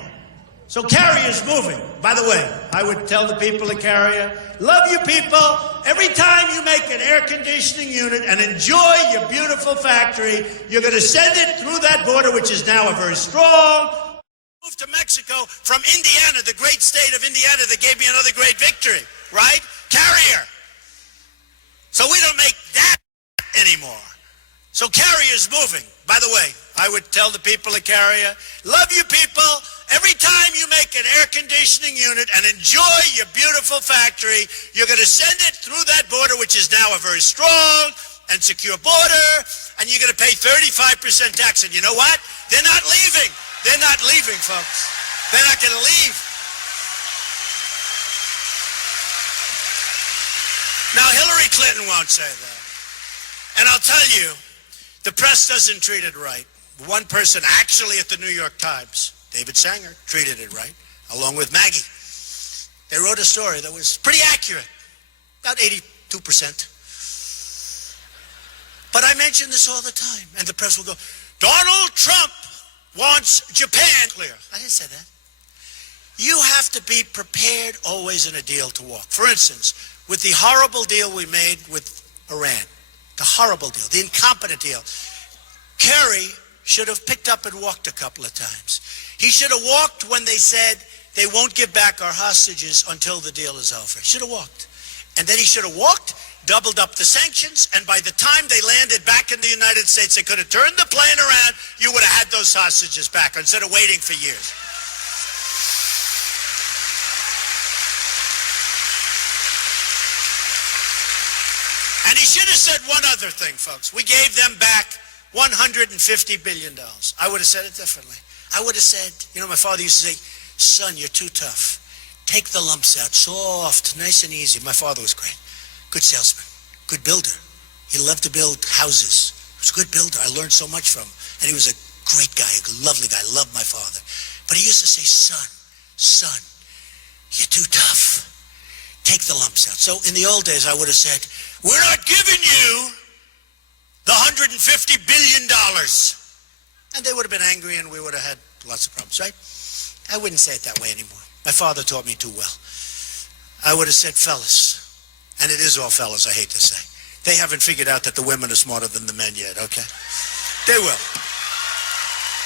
So Carrier's moving. By the way, I would tell the people at Carrier, love you people. Every time you make an air conditioning unit and enjoy your beautiful factory, you're going to send it through that border, which is now a very strong. Moved to Mexico from Indiana, the great state of Indiana that gave me another great victory, right? Carrier. So we don't make that anymore. So Carrier's moving. By the way, I would tell the people at Carrier, love you people. Every time you make an air conditioning unit and enjoy your beautiful factory, you're going to send it through that border, which is now a very strong and secure border, and you're going to pay 35% tax. And you know what? They're not leaving. They're not leaving, folks. They're not going to leave. Now, Hillary Clinton won't say that. And I'll tell you, the press doesn't treat it right. One person actually at the New York Times, David Sanger, treated it right, along with Maggie. They wrote a story that was pretty accurate, about 82%. But I mention this all the time, and the press will go, Donald Trump wants Japan clear. I didn't say that. You have to be prepared always in a deal to walk. For instance, with the horrible deal we made with Iran, the horrible deal, the incompetent deal, Kerry should have picked up and walked a couple of times. He should have walked when they said they won't give back our hostages until the deal is over. He should have walked. And then he should have walked, doubled up the sanctions, and by the time they landed back in the United States, they could have turned the plane around, you would have had those hostages back instead of waiting for years. And he should have said one other thing, folks. We gave them back $150 billion. I would have said it differently. I would have said, you know, my father used to say, son, you're too tough. Take the lumps out, soft, nice and easy. My father was great. Good salesman, good builder. He loved to build houses. He was a good builder. I learned so much from him. And he was a great guy, a lovely guy. I loved my father. But he used to say, son, you're too tough. Take the lumps out. So in the old days, I would have said, we're not giving you the $150 billion. And they would have been angry and we would have had lots of problems, right? I wouldn't say it that way anymore. My father taught me too well. I would have said, fellas, and it is all fellas, I hate to say. They haven't figured out that the women are smarter than the men yet, okay? They will.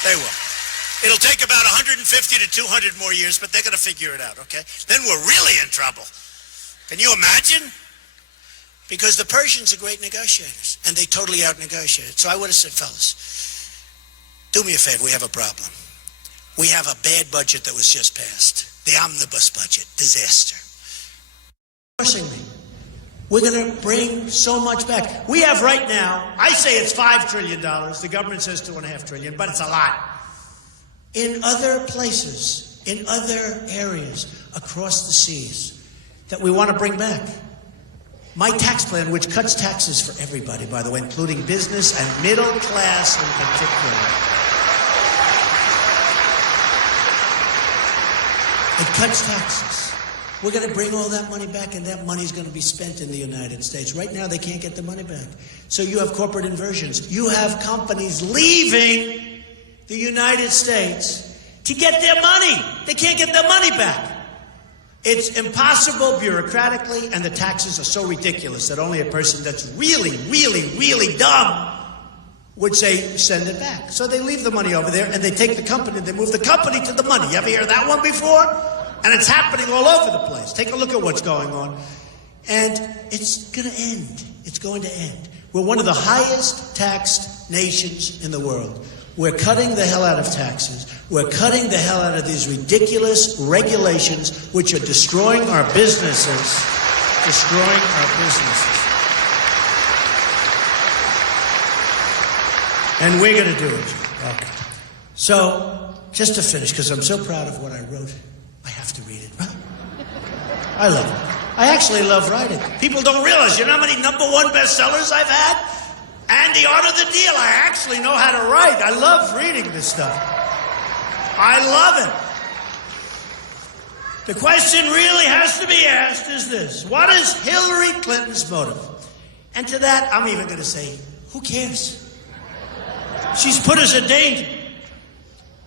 They will. It'll take about 150 to 200 more years, but they're going to figure it out, okay? Then we're really in trouble. Can you imagine? Because the Persians are great negotiators, and they totally out-negotiated. So I would have said, fellas, do me a favor, we have a problem. We have a bad budget that was just passed. The omnibus budget, disaster. Forcing me. We're going to bring so much back. We have right now, I say it's $5 trillion. The government says $2.5 trillion, but it's a lot. In other places, in other areas across the seas that we want to bring back. My tax plan, which cuts taxes for everybody, by the way, including business and middle class in particular. It cuts taxes. We're going to bring all that money back, and that money is going to be spent in the United States. Right now, they can't get the money back. So you have corporate inversions. You have companies leaving the United States to get their money. They can't get their money back. It's impossible bureaucratically, and the taxes are so ridiculous that only a person that's really, really, really dumb would say, send it back. So they leave the money over there, and they take the company, they move the company to the money. You ever hear that one before? And it's happening all over the place. Take a look at what's going on. And it's going to end. It's going to end. We're one of the highest taxed nations in the world. We're cutting the hell out of taxes. We're cutting the hell out of these ridiculous regulations which are destroying our businesses. Destroying our businesses. And we're going to do it. Okay. So, just to finish, because I'm so proud of what I wrote, I have to read it. I love it. I actually love writing. People don't realize, you know how many #1 bestsellers I've had? And The Art of the Deal. I actually know how to write. I love reading this stuff. I love it. The question really has to be asked is this: what is Hillary Clinton's motive? And to that, I'm even going to say, who cares? She's put us in danger.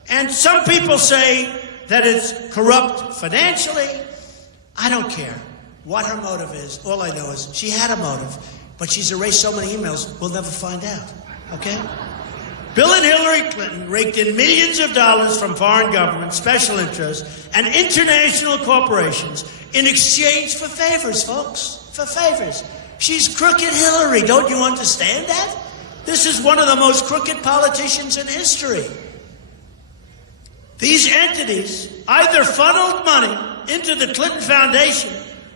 And some people say that it's corrupt financially. I don't care what her motive is. All I know is she had a motive, but she's erased so many emails, we'll never find out, okay? Bill and Hillary Clinton raked in millions of dollars from foreign governments, special interests, and international corporations in exchange for favors, folks, for favors. She's crooked Hillary. Don't you understand that? This is one of the most crooked politicians in history. These entities either funneled money into the Clinton Foundation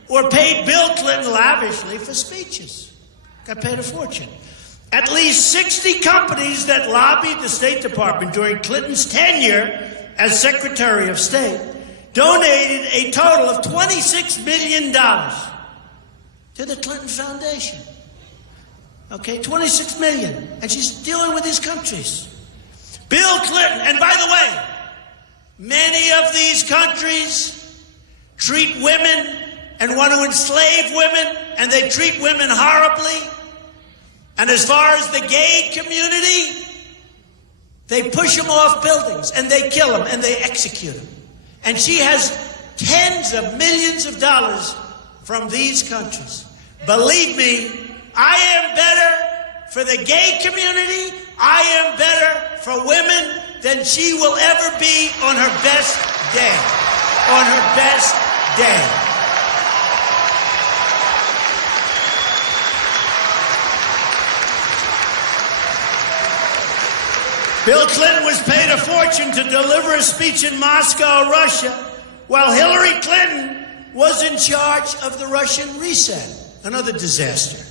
or paid Bill Clinton lavishly for speeches. Got paid a fortune. At least 60 companies that lobbied the State Department during Clinton's tenure as Secretary of State donated a total of $26 million to the Clinton Foundation. Okay, $26 million. And she's dealing with these countries. Bill Clinton, and by the way, many of these countries treat women and want to enslave women, and they treat women horribly. And as far as the gay community, they push them off buildings, and they kill them, and they execute them. And she has tens of millions of dollars from these countries. Believe me, I am better for the gay community. I am better for women than she will ever be on her best day. On her best day. Bill Clinton was paid a fortune to deliver a speech in Moscow, Russia, while Hillary Clinton was in charge of the Russian reset. Another disaster.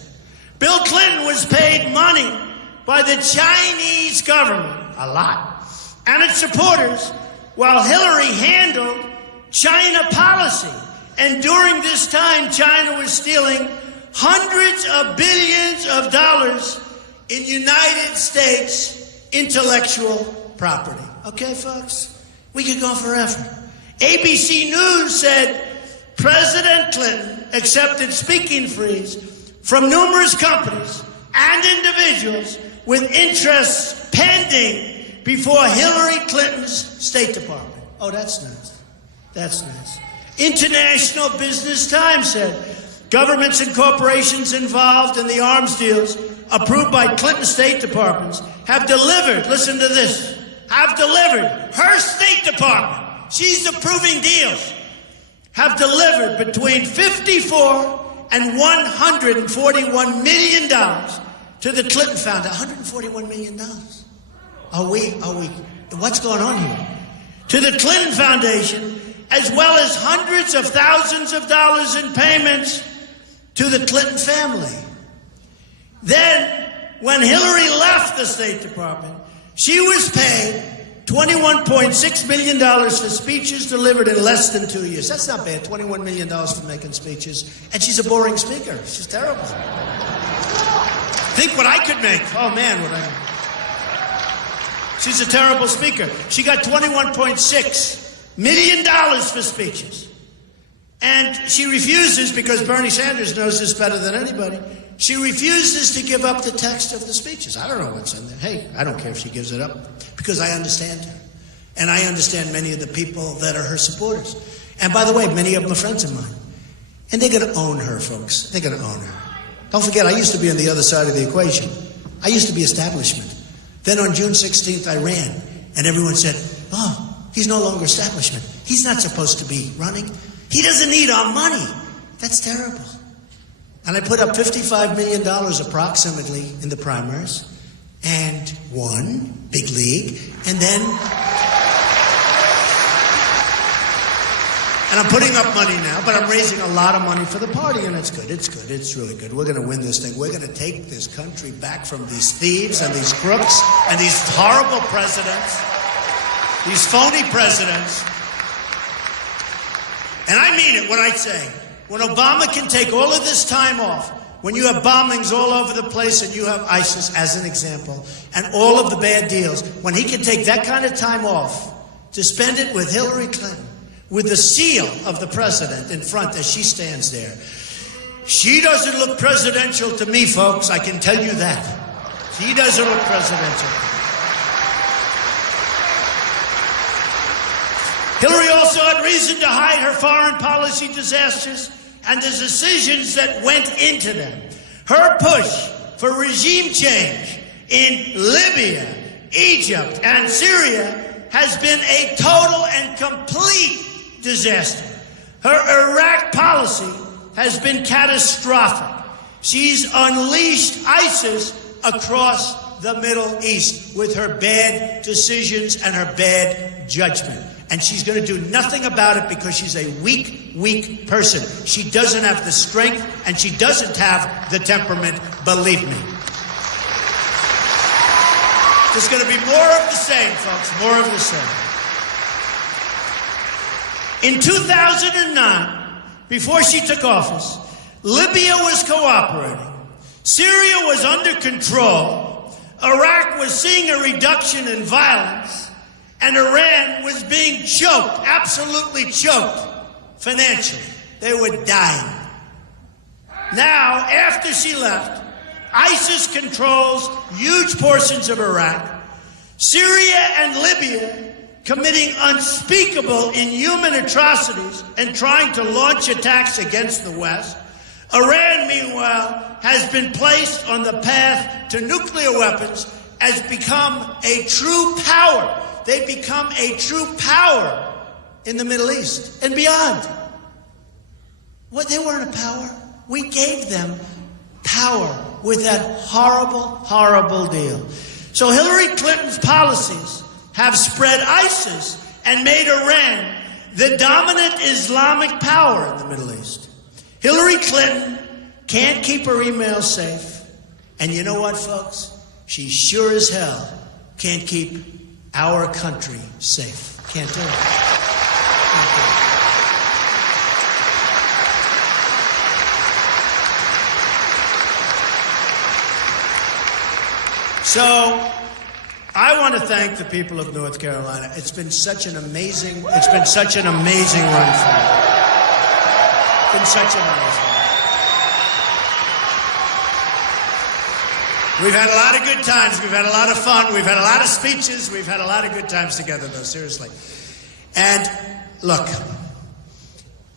Bill Clinton was paid money by the Chinese government, a lot, and its supporters, while Hillary handled China policy. And during this time, China was stealing hundreds of billions of dollars in United States intellectual property. Okay, folks? We could go forever. ABC News said President Clinton accepted speaking fees from numerous companies and individuals with interests pending before Hillary Clinton's State Department. Oh, that's nice. That's nice. International Business Times said governments and corporations involved in the arms deals approved by Clinton State Departments have delivered, listen to this, have delivered, her State Department, she's approving deals, have delivered between $54 and $141 million to the Clinton Foundation. $141 million. Are we, what's going on here? To the Clinton Foundation, as well as hundreds of thousands of dollars in payments to the Clinton family. Then, when Hillary left the State Department, she was paid $21.6 million for speeches delivered in less than 2 years. That's not bad, $21 million for making speeches. And she's a boring speaker. She's terrible. Think what I could make. Oh, man, what I... She's a terrible speaker. She got $21.6 million for speeches. And she refuses, because Bernie Sanders knows this better than anybody, she refuses to give up the text of the speeches. I don't know what's in there. Hey, I don't care if she gives it up, because I understand her. And I understand many of the people that are her supporters. And by the way, many of them are friends of mine. And they're going to own her, folks. They're going to own her. Don't forget, I used to be on the other side of the equation. I used to be establishment. Then on June 16th, I ran. And everyone said, oh, he's no longer establishment. He's not supposed to be running. He doesn't need our money. That's terrible. And I put up $55 million approximately in the primaries and won, big league. And then, and I'm putting up money now, but I'm raising a lot of money for the party, and it's good, it's good, it's really good. We're going to win this thing. We're going to take this country back from these thieves and these crooks and these horrible presidents, these phony presidents. And I mean it when I say, when Obama can take all of this time off, when you have bombings all over the place and you have ISIS as an example, and all of the bad deals, when he can take that kind of time off to spend it with Hillary Clinton, with the seal of the president in front as she stands there. She doesn't look presidential to me, folks, I can tell you that. She doesn't look presidential. Hillary also had reason to hide her foreign policy disasters and the decisions that went into them. Her push for regime change in Libya, Egypt, and Syria has been a total and complete disaster. Her Iraq policy has been catastrophic. She's unleashed ISIS across the Middle East with her bad decisions and her bad judgment. And she's going to do nothing about it because she's a weak person. She doesn't have the strength and she doesn't have the temperament, believe me. There's going to be more of the same, folks, more of the same. In 2009, before she took office, Libya was cooperating. Syria was under control. Iraq was seeing a reduction in violence. And Iran was being choked, absolutely choked, financially. They were dying. Now, after she left, ISIS controls huge portions of Iraq. Syria and Libya committing unspeakable, inhuman atrocities and trying to launch attacks against the West. Iran, meanwhile, has been placed on the path to nuclear weapons, has become a true power. They become a true power in the Middle East and beyond. What, they weren't a power. We gave them power with that horrible, horrible deal. So Hillary Clinton's policies have spread ISIS and made Iran the dominant Islamic power in the Middle East. Hillary Clinton can't keep her emails safe. And you know what, folks? She sure as hell can't keep our country safe. Can't do it. Can't do it. So, I want to thank the people of North Carolina. It's been such an amazing run for me. It's been such an amazing run. We've had a lot of good times. We've had a lot of fun. We've had a lot of speeches. We've had a lot of good times together, though, seriously. And, look,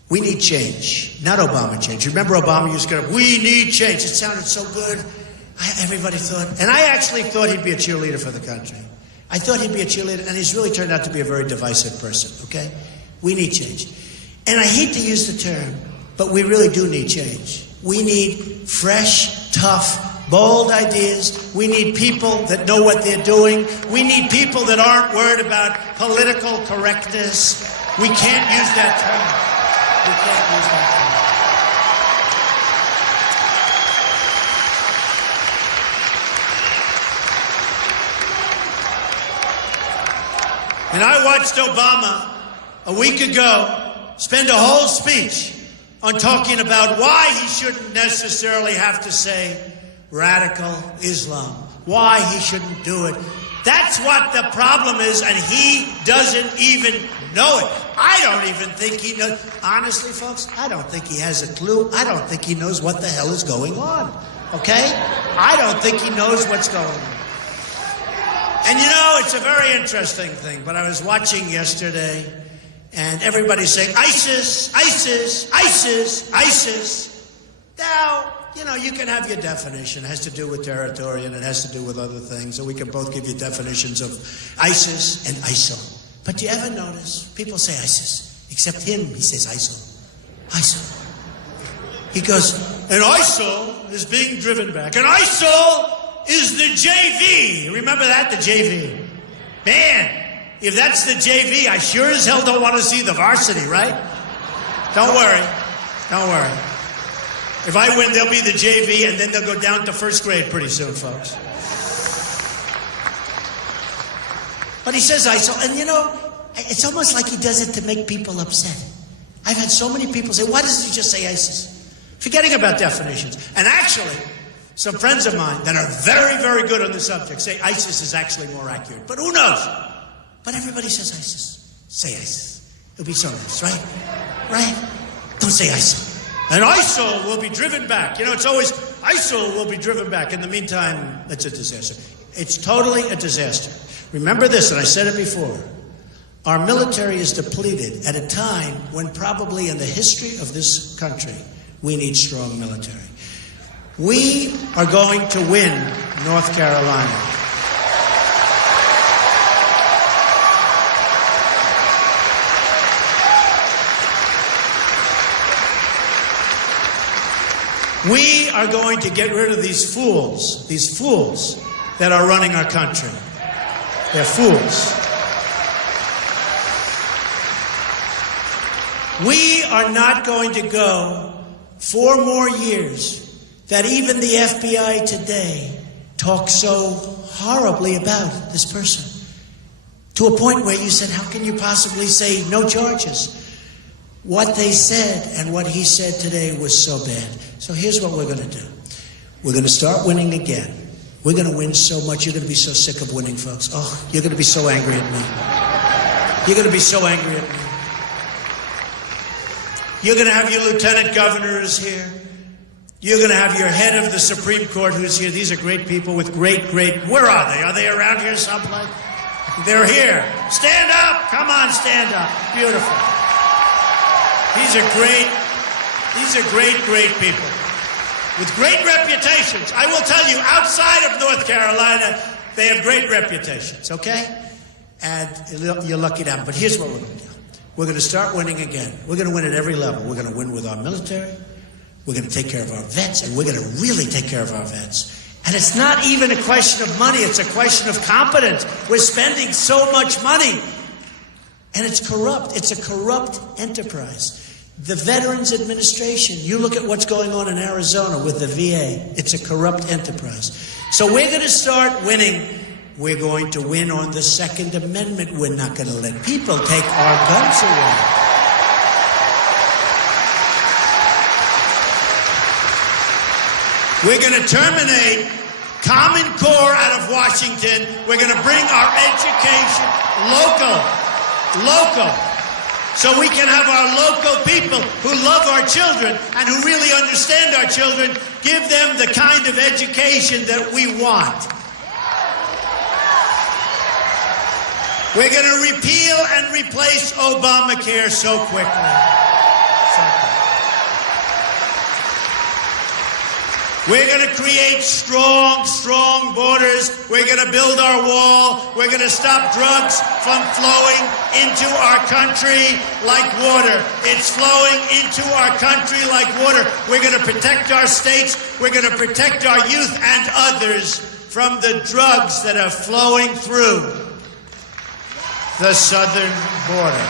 we need change, not Obama change. Remember Obama used to go, we need change. It sounded so good. Everybody thought, and I actually thought he'd be a cheerleader for the country. I thought he'd be a cheerleader, and he's really turned out to be a very divisive person, okay? We need change. And I hate to use the term, but we really do need change. We need fresh, tough, bold ideas. We need people that know what they're doing. We need people that aren't worried about political correctness. We can't use that term. We can't use that term. And I watched Obama a week ago spend a whole speech on talking about why he shouldn't necessarily have to say radical Islam, why he shouldn't do it. That's what the problem is, and he doesn't even know it. I don't even think he knows. Honestly, folks, I don't think he has a clue. I don't think he knows what the hell is going on, okay? I don't think he knows what's going on. And you know, it's a very interesting thing, but I was watching yesterday, and everybody's saying, ISIS, ISIS, ISIS, ISIS. Now, you know, you can have your definition. It has to do with territory, and it has to do with other things, and we can both give you definitions of ISIS and ISIL. But do you ever notice, people say ISIS, except him, he says ISIL. ISIL. He goes, and ISIL is being driven back, and ISIL is the JV. Remember that, the JV? Man, if that's the JV, I sure as hell don't want to see the varsity, right? Don't worry. Don't worry. If I win, they'll be the JV, and then they'll go down to first grade pretty soon, folks. But he says ISIL, and you know, it's almost like he does it to make people upset. I've had so many people say, why doesn't he just say ISIS? Forgetting about definitions. And actually, some friends of mine that are very, very good on the subject say ISIS is actually more accurate. But who knows? But everybody says ISIS. Say ISIS. It'll be so nice, right? Right? Don't say ISIL. And ISIL will be driven back. You know, it's always ISIL will be driven back. In the meantime, it's a disaster. It's totally a disaster. Remember this, and I said it before. Our military is depleted at a time when probably in the history of this country, we need strong military. We are going to win North Carolina. We are going to get rid of these fools that are running our country. They're fools. We are not going to go 4 more years that even the FBI today talks so horribly about this person. To a point where you said, how can you possibly say no charges? What they said and what he said today was so bad. So here's what we're going to do. We're going to start winning again. We're going to win so much. You're going to be so sick of winning, folks. Oh, you're going to be so angry at me. You're going to be so angry at me. You're going to have your lieutenant governors here. You're going to have your head of the Supreme Court who's here. These are great people with great... Where are they? Are they around here someplace? They're here. Stand up. Come on, stand up. Beautiful. These are great people with great reputations. I will tell you, outside of North Carolina, they have great reputations, okay? And you're lucky to have them. But here's what we're going to do. We're going to start winning again. We're going to win at every level. We're going to win with our military. We're going to take care of our vets, and we're going to really take care of our vets. And it's not even a question of money. It's a question of competence. We're spending so much money. And it's corrupt. It's a corrupt enterprise. The Veterans Administration, you look at what's going on in Arizona with the V.A.A. It's a corrupt enterprise. So we're going to start winning. We're going to win on the Second Amendment. We're not going to let people take our guns away. We're going to terminate Common Core out of Washington. We're going to bring our education local. So we can have our local people who love our children and who really understand our children, give them the kind of education that we want. We're going to repeal and replace Obamacare so quickly. We're going to create strong borders. We're going to build our wall. We're going to stop drugs from flowing into our country like water. It's flowing into our country like water. We're going to protect our states. We're going to protect our youth and others from the drugs that are flowing through the southern border.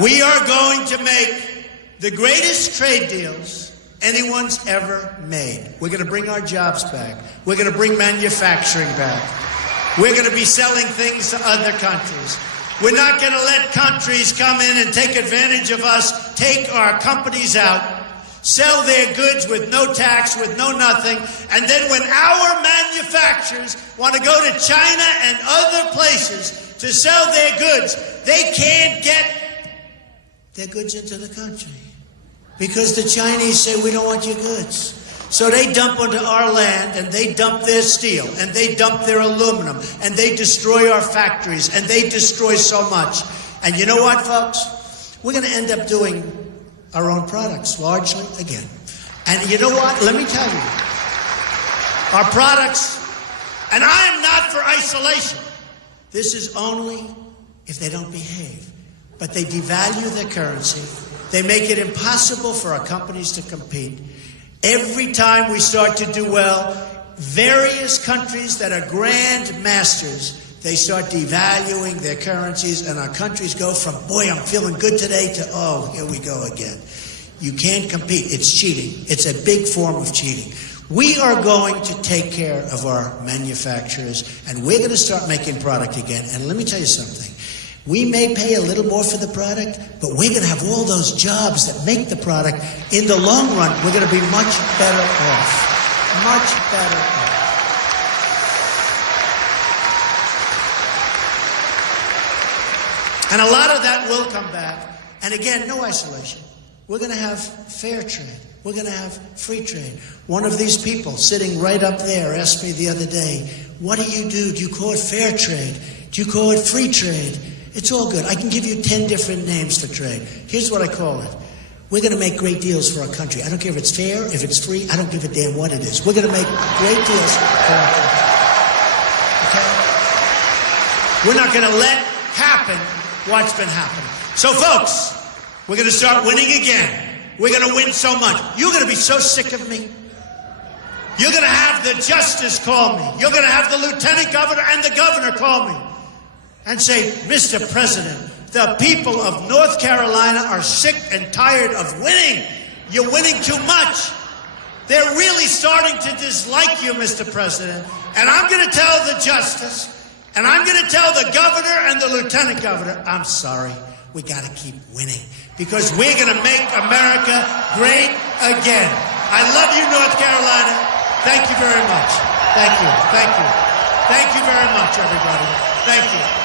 We are going to make the greatest trade deals anyone's ever made. We're going to bring our jobs back. We're going to bring manufacturing back. We're going to be selling things to other countries. We're not going to let countries come in and take advantage of us, take our companies out, sell their goods with no tax, with no nothing, and then when our manufacturers want to go to China and other places to sell their goods, they can't get their goods into the country. Because the Chinese say, we don't want your goods. So they dump onto our land, and they dump their steel, and they dump their aluminum, and they destroy our factories, and they destroy so much. And you know what, folks? We're going to end up doing our own products, largely, again. And you know what? Let me tell you. Our products, and I am not for isolation. This is only if they don't behave. But they devalue their currency. They make it impossible for our companies to compete. Every time we start to do well, various countries that are grand masters, they start devaluing their currencies, and our countries go from, boy, I'm feeling good today, to, oh, here we go again. You can't compete. It's cheating. It's a big form of cheating. We are going to take care of our manufacturers, and we're going to start making product again. And let me tell you something. We may pay a little more for the product, but we're going to have all those jobs that make the product. In the long run, we're going to be much better off. Much better off. And a lot of that will come back. And again, no isolation. We're going to have fair trade. We're going to have free trade. One of these people sitting right up there asked me the other day, what do? Do you call it fair trade? Do you call it free trade? It's all good. I can give you 10 different names for trade. Here's what I call it. We're going to make great deals for our country. I don't care if it's fair, if it's free. I don't give a damn what it is. We're going to make great deals for our country. Okay? We're not going to let happen what's been happening. So, folks, we're going to start winning again. We're going to win so much. You're going to be so sick of me. You're going to have the justice call me. You're going to have the lieutenant governor and the governor call me and say, Mr. President, the people of North Carolina are sick and tired of winning. You're winning too much. They're really starting to dislike you, Mr. President. And I'm going to tell the justice, and I'm going to tell the governor and the lieutenant governor, I'm sorry, we got to keep winning because we're going to make America great again. I love you, North Carolina. Thank you very much. Thank you. Thank you. Thank you very much, everybody. Thank you.